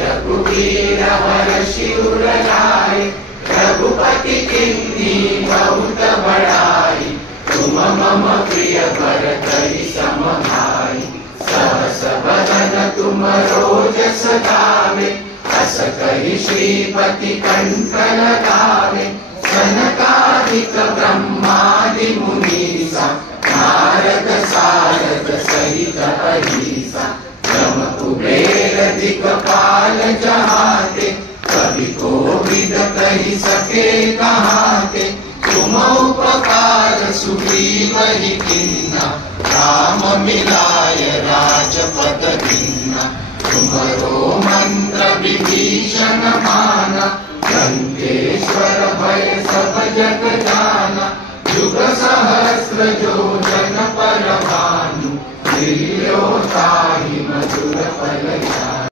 रघुवीर हर शिवर लाए, रघुपति किन्हीं बहुत बड़ाई। तुम मम प्रिय भरतहि सम भाई, सहस बदन तुम रोजस गावे, अस कहि श्रीपति कंठ लगावे। सनकादिक ब्रह्मादि मुनीसा, नारद सारद सहित अहीसा। ब्रह्म कुबेर दिक्पाल जहाते, कवि कोविद कहि सके कहाते। तुम उपकार सुग्रीवहि किन्ना, राम मिलाय राजपद दीन्ना। तुमरो मंत्र विभीषण माना, लंकेश्वर भय सब जग जाना। युग सहस्र जो जन पर भानु, लियो ताहि मधुर फल जानु।